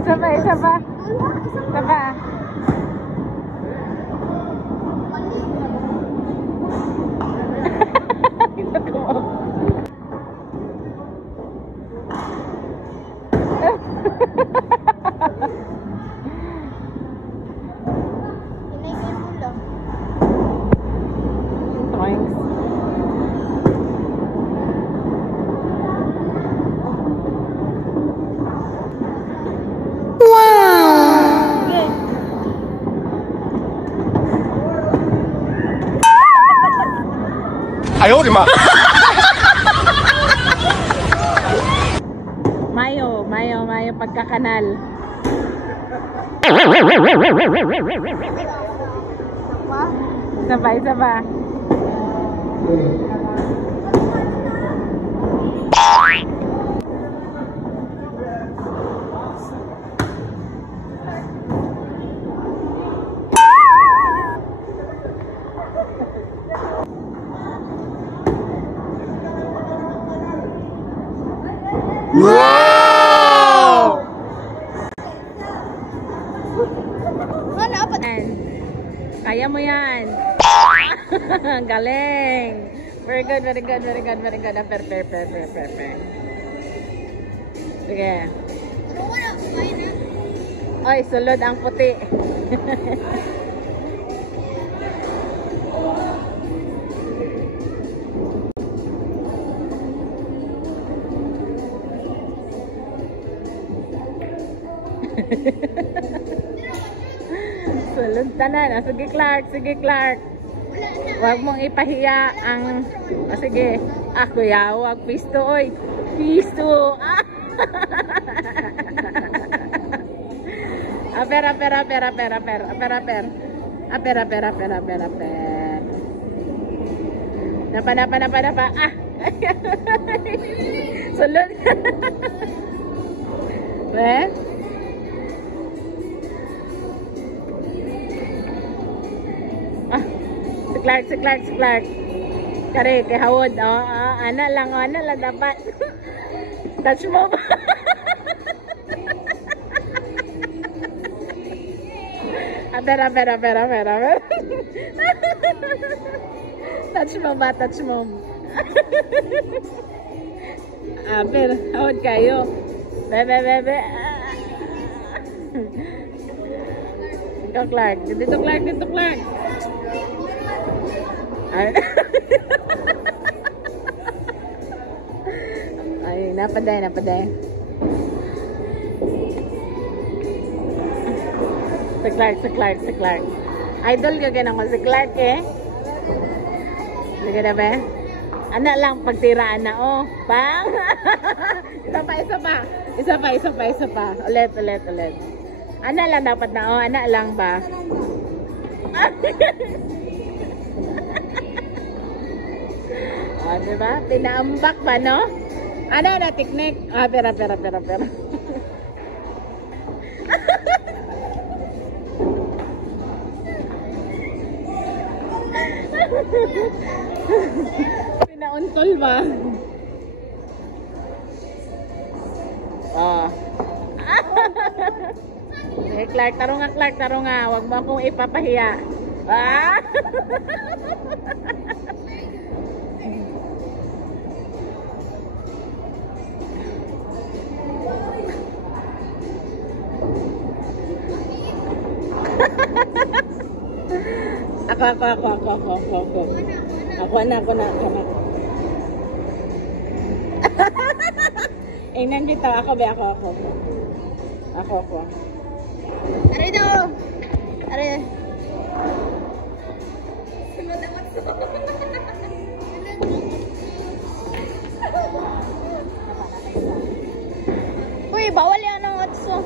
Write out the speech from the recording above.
Isa pa, isa pa. Isa pa. Ayaw, di ma. Mayo pagkakanal. Sabay. Wow! Kaya mo yan. Galing. Very good. Perfect. Sige. Oy, sulod ang puti. Sulod tanan. Sige Clark. Huwag mong ipahiya ang... sige. Kuya, huwag pisto, oy. Pisto. Pera. Napa. Sulod. Si Clark. Kare, kay Hawod. Ana lang dapat. Touch mo ba? Pera. Touch mo ba? Pero, Hawod kayo. Bebe. Ikaw, Clark. Dito, Clark. Ay, napaday. Si Clark. Idol ka ganun ko si Clark eh. Sige na ba? Anak lang pagtiraan na Pang. Isa pa. Ulit. Anak lang dapat na anak lang ba? Diba? Pinaambak ba, no? Ano na, teknik? Pera. Pinauntol ba? Hey, Clark, taro nga. Huwag mo akong ipapahiya. Ako na. Nandito ako. Are daw. Are. Uy, bawal yan ang otso.